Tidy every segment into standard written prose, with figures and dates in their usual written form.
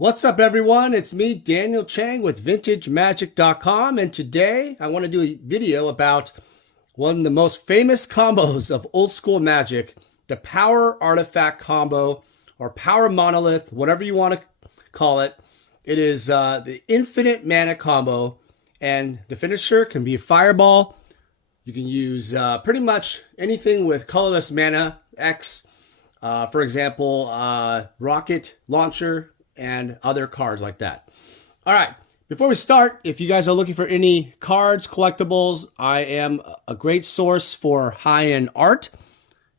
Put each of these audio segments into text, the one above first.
What's up, everyone? It's me, Daniel Chang with VintageMagic.com, and today I want to do a video about one of the most famous combos of old school Magic, the Power Artifact combo, or Power Monolith, whatever you want to call it. It is the infinite mana combo, and the finisher can be Fireball. You can use pretty much anything with colorless mana, X, for example, Rocket Launcher, and other cards like that. All right, before we start, if you guys are looking for any cards, collectibles, I am a great source for high-end art,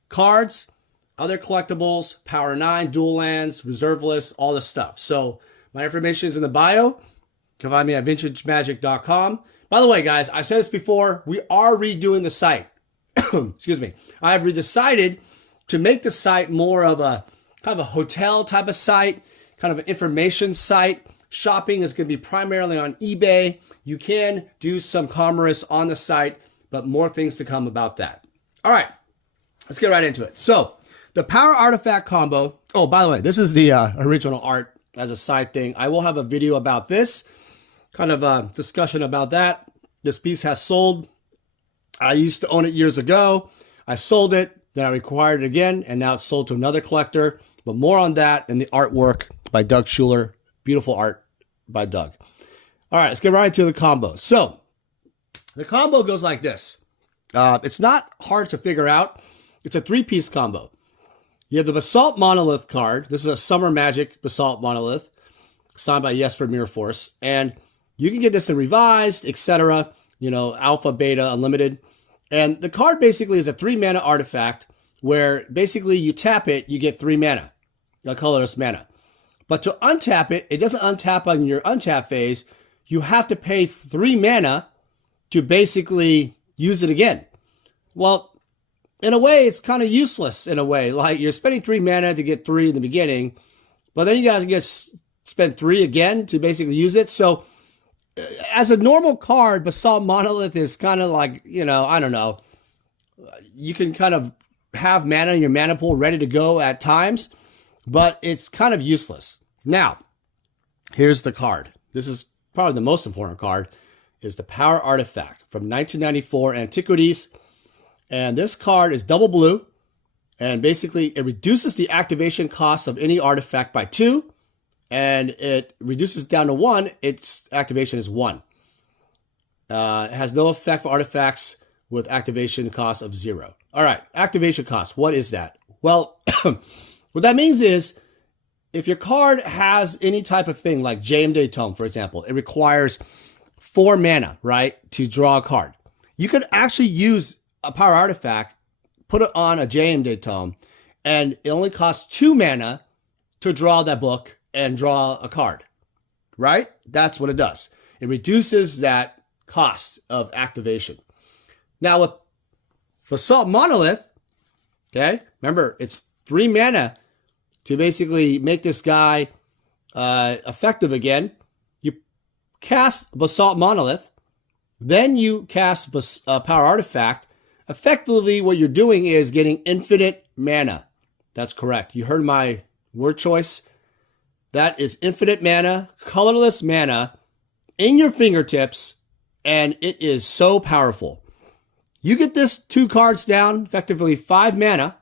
cards, other collectibles, Power 9, dual lands, reserve lists, all this stuff. So my information is in the bio. You can find me at VintageMagic.com. By the way, guys, I've said this before, we are redoing the site. Excuse me. I have decided to make the site more of a kind of a hotel type of site, kind of an information site. Shopping is going to be primarily on eBay. You can do some commerce on the site, but more things to come about that. All right, let's get right into it. So the Power Artifact combo. Oh, by the way, this is the original art as a side thing. I will have a video about this, kind of a discussion about that. This piece has sold. I used to own it years ago. I sold it, then I acquired it again, and now it's sold to another collector. But more on that and the artwork by Doug Schuler. Beautiful art by Doug. All right, let's get right into the combo. So the combo goes like this. It's not hard to figure out. It's a three-piece combo. You have the Basalt Monolith card. This is a Summer Magic Basalt Monolith, signed by Jesper Mirforce. And you can get this in revised, etc. You know, alpha, beta, unlimited. And the card basically is a 3-mana artifact where basically you tap it, you get 3 mana, a colorless mana. But to untap it, it doesn't untap on your untap phase. You have to pay 3 mana to basically use it again. Well, in a way, it's kind of useless in a way. Like you're spending 3 mana to get 3 in the beginning, but then you guys spend 3 again to basically use it. So as a normal card, Basalt Monolith is kind of like, you know, I don't know. You can kind of have mana in your mana pool ready to go at times, but it's kind of useless. Now, here's the card. This is probably the most important card, is the Power Artifact from 1994 Antiquities. And this card is double blue, and basically it reduces the activation cost of any artifact by 2, and it reduces down to 1. Its activation is 1. It has no effect for artifacts with activation cost of 0. All right, activation cost, what is that? Well, what that means is if your card has any type of thing like GMTG Tome, for example, it requires 4 mana, right, to draw a card. You could actually use a Power Artifact, put it on a GMTG Tome, and it only costs 2 mana to draw that book and draw a card, right? That's what it does. It reduces that cost of activation. Now with Basalt Monolith, okay, remember it's 3 mana to basically make this guy effective again. You cast Basalt Monolith, then you cast Power Artifact. Effectively, what you're doing is getting infinite mana. That's correct. You heard my word choice. That is infinite mana, colorless mana in your fingertips, and it is so powerful. You get this 2 cards down, effectively 5 mana.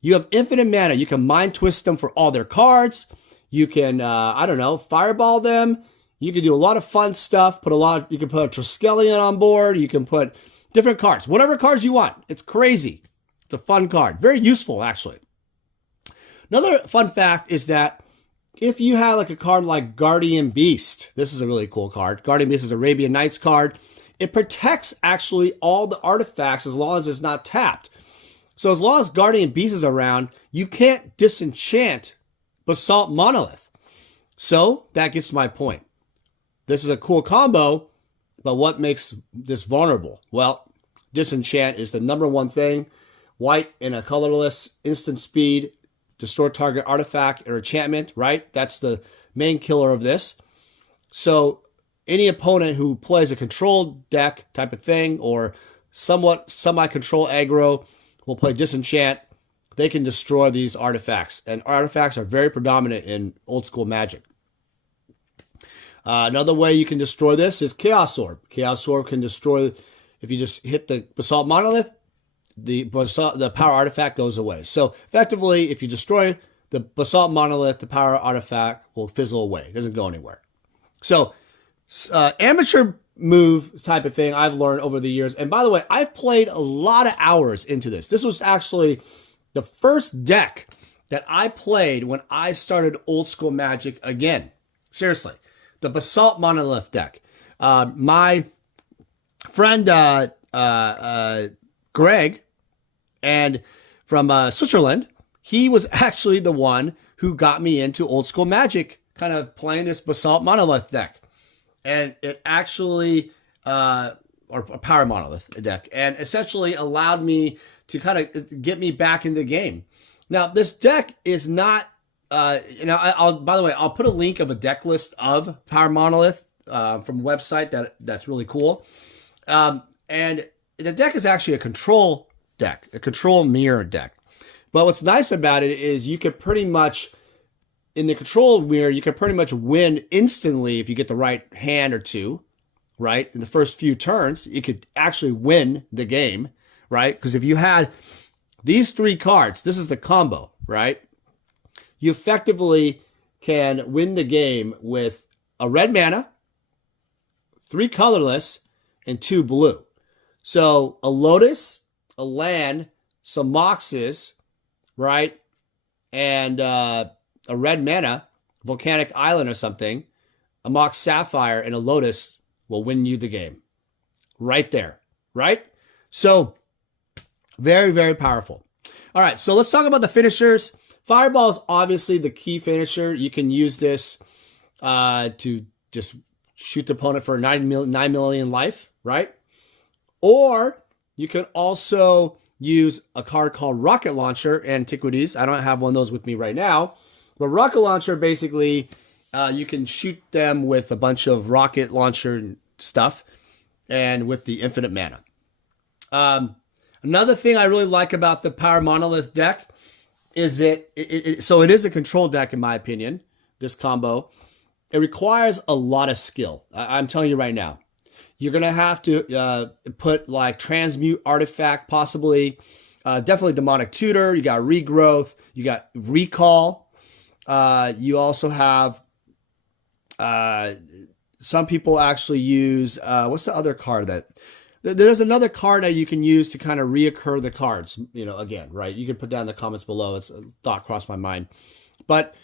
You have infinite mana. You can mind twist them for all their cards. You can, I don't know, fireball them. You can do a lot of fun stuff. You can put a Triskelion on board. You can put different cards, whatever cards you want. It's crazy. It's a fun card. Very useful, actually. Another fun fact is that if you have like a card like Guardian Beast, this is a really cool card. Guardian Beast is an Arabian Nights card. It protects actually all the artifacts as long as it's not tapped. So as long as Guardian Beast is around, you can't disenchant Basalt Monolith. So that gets to my point. This is a cool combo, but what makes this vulnerable? Well, disenchant is the #1 thing. White in a colorless, instant speed, destroy target artifact or enchantment, right? That's the main killer of this. So any opponent who plays a control deck type of thing or somewhat semi-control aggro will play disenchant. They can destroy these artifacts, and artifacts are very predominant in old school Magic. Another way you can destroy this is Chaos Orb. Chaos Orb can destroy, if you just hit the Basalt Monolith, the power artifact goes away. So effectively, if you destroy the Basalt Monolith, the power artifact will fizzle away. It doesn't go anywhere. So amateur move type of thing I've learned over the years. And by the way, I've played a lot of hours into this. This was actually the first deck that I played when I started old school Magic again. Seriously, the Basalt Monolith deck. My friend Greg, and from Switzerland, he was actually the one who got me into old school Magic, kind of playing this Basalt Monolith deck. And it actually, or a Power Monolith deck, and essentially allowed me to kind of get me back in the game. Now, this deck is not, by the way, I'll put a link of a deck list of Power Monolith from a website that's really cool. And the deck is actually a control deck, a control mirror deck. But what's nice about it is you could pretty much, in the control mirror, you could pretty much win instantly if you get the right hand or two, right? In the first few turns, you could actually win the game, right? Because if you had these three cards, this is the combo, right? You effectively can win the game with a red mana, 3 colorless, and 2 blue. So a Lotus, a land, some Moxes, right? And a red mana, Volcanic Island or something, a Mox Sapphire, and a Lotus will win you the game. Right there, right? So very, very powerful. All right, so let's talk about the finishers. Fireball is obviously the key finisher. You can use this to just shoot the opponent for 9 million life, right? Or you can also use a card called Rocket Launcher, Antiquities. I don't have one of those with me right now. But Rocket Launcher, basically, you can shoot them with a bunch of rocket launcher stuff and with the infinite mana. Another thing I really like about the Power Monolith deck is so it is a control deck, in my opinion, this combo. It requires a lot of skill. I'm telling you right now. You're going to have to put like Transmute Artifact, possibly. Definitely Demonic Tutor. You got Regrowth. You got Recall. You also have some people actually use, what's the other card that... There's another card that you can use to kind of reoccur the cards, again, right? You can put that in the comments below. It's a thought crossed my mind. But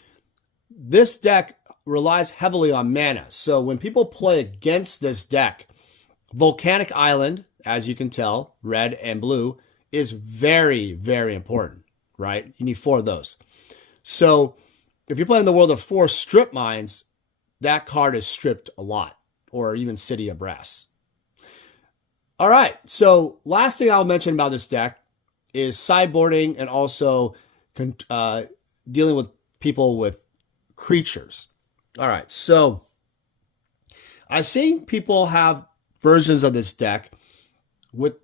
this deck relies heavily on mana. So when people play against this deck, Volcanic Island, as you can tell, red and blue, is very, very important, right? You need 4 of those. So if you're playing the world of 4 strip mines, that card is stripped a lot, or even City of Brass. All right, so last thing I'll mention about this deck is sideboarding and also dealing with people with creatures. All right, so I've seen people have versions of this deck with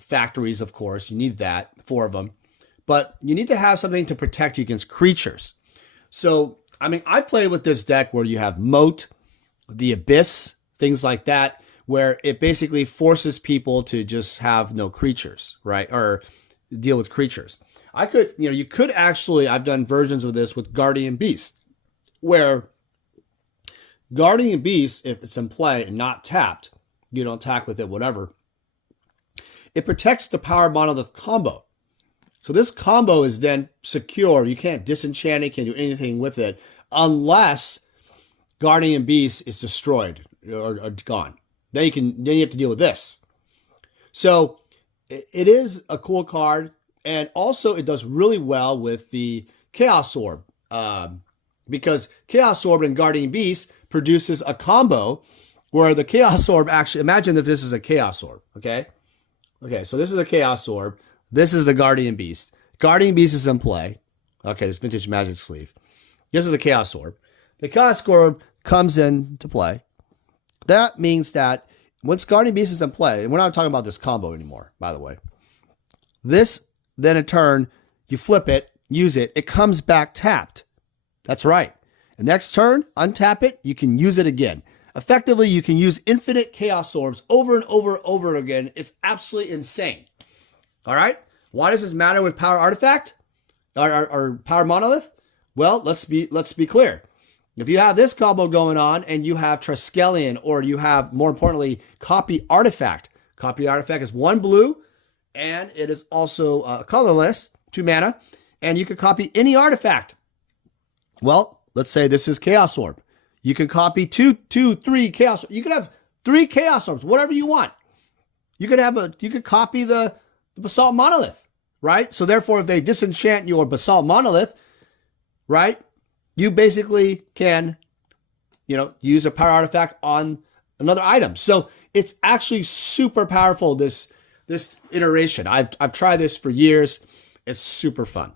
factories, of course. You need that, 4 of them. But you need to have something to protect you against creatures. So, I've played with this deck where you have Moat, the Abyss, things like that, where it basically forces people to just have no creatures, right? Or deal with creatures. You could actually, I've done versions of this with Guardian Beast, where Guardian Beast, if it's in play and not tapped, you don't attack with it, whatever, it protects the Power Monolith combo. So this combo is then secure. You can't disenchant it, can't do anything with it, unless Guardian Beast is destroyed or gone. Then you have to deal with this. So it is a cool card, and also it does really well with the Chaos Orb, because Chaos Orb and Guardian Beast produces a combo where the Chaos Orb actually, imagine that this is a Chaos Orb, okay? Okay, so this is a Chaos Orb. This is the Guardian Beast. Guardian Beast is in play. Okay, this Vintage Magic sleeve. This is the Chaos Orb. The Chaos Orb comes into play. That means that once Guardian Beast is in play, and we're not talking about this combo anymore, by the way. This, then in turn, you flip it, use it, it comes back tapped. That's right. The next turn, untap it, you can use it again. Effectively, you can use infinite Chaos Orbs over and over and over again. It's absolutely insane. All right? Why does this matter with Power Artifact or Power Monolith? Well, let's be clear. If you have this combo going on and you have Triskelion, or you have, more importantly, Copy Artifact. Copy Artifact is 1 blue, and it is also colorless, 2 mana, and you can copy any artifact. Well, let's say this is Chaos Orb. You can copy 3 Chaos Orbs. You can have 3 Chaos Orbs, whatever you want. You could copy the Basalt Monolith, right? So therefore, if they disenchant your Basalt Monolith, right, you basically can, use a power artifact on another item. So it's actually super powerful, this iteration. I've tried this for years. It's super fun.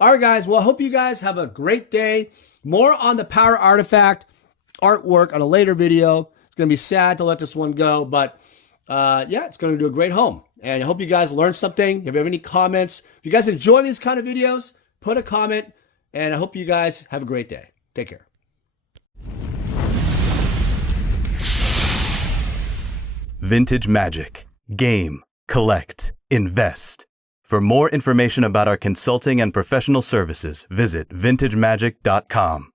All right, guys. Well, I hope you guys have a great day. More on the Power Artifact artwork on a later video. It's going to be sad to let this one go, but yeah, it's going to do a great home. And I hope you guys learned something. If you have any comments, if you guys enjoy these kind of videos, put a comment, and I hope you guys have a great day. Take care. Vintage Magic. Game, collect, invest. For more information about our consulting and professional services, visit vintagemagic.com.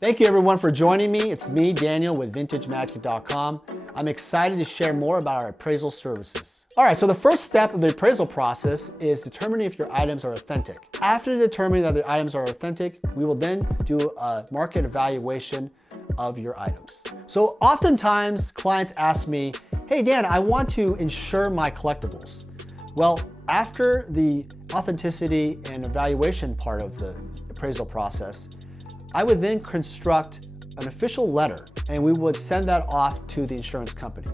Thank you everyone for joining me. It's me, Daniel, with vintagemagic.com. I'm excited to share more about our appraisal services. All right, so the first step of the appraisal process is determining if your items are authentic. After determining that the items are authentic, we will then do a market evaluation of your items. So oftentimes clients ask me, hey Dan, I want to insure my collectibles. Well, after the authenticity and evaluation part of the appraisal process, I would then construct an official letter and we would send that off to the insurance company.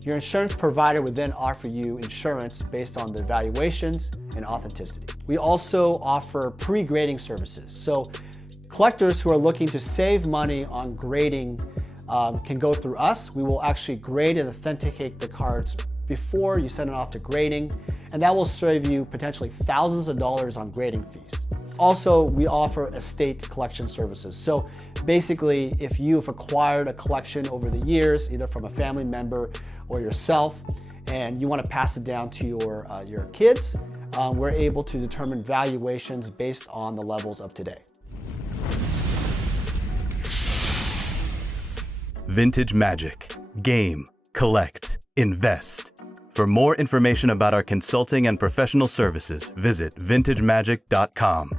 Your insurance provider would then offer you insurance based on the evaluations and authenticity. We also offer pre-grading services. So collectors who are looking to save money on grading can go through us. We will actually grade and authenticate the cards before you send it off to grading, and that will save you potentially thousands of dollars on grading fees. Also, we offer estate collection services. So basically, if you've acquired a collection over the years, either from a family member or yourself, and you want to pass it down to your kids, we're able to determine valuations based on the levels of today. Vintage Magic. Game, collect, invest. For more information about our consulting and professional services, visit vintagemagic.com.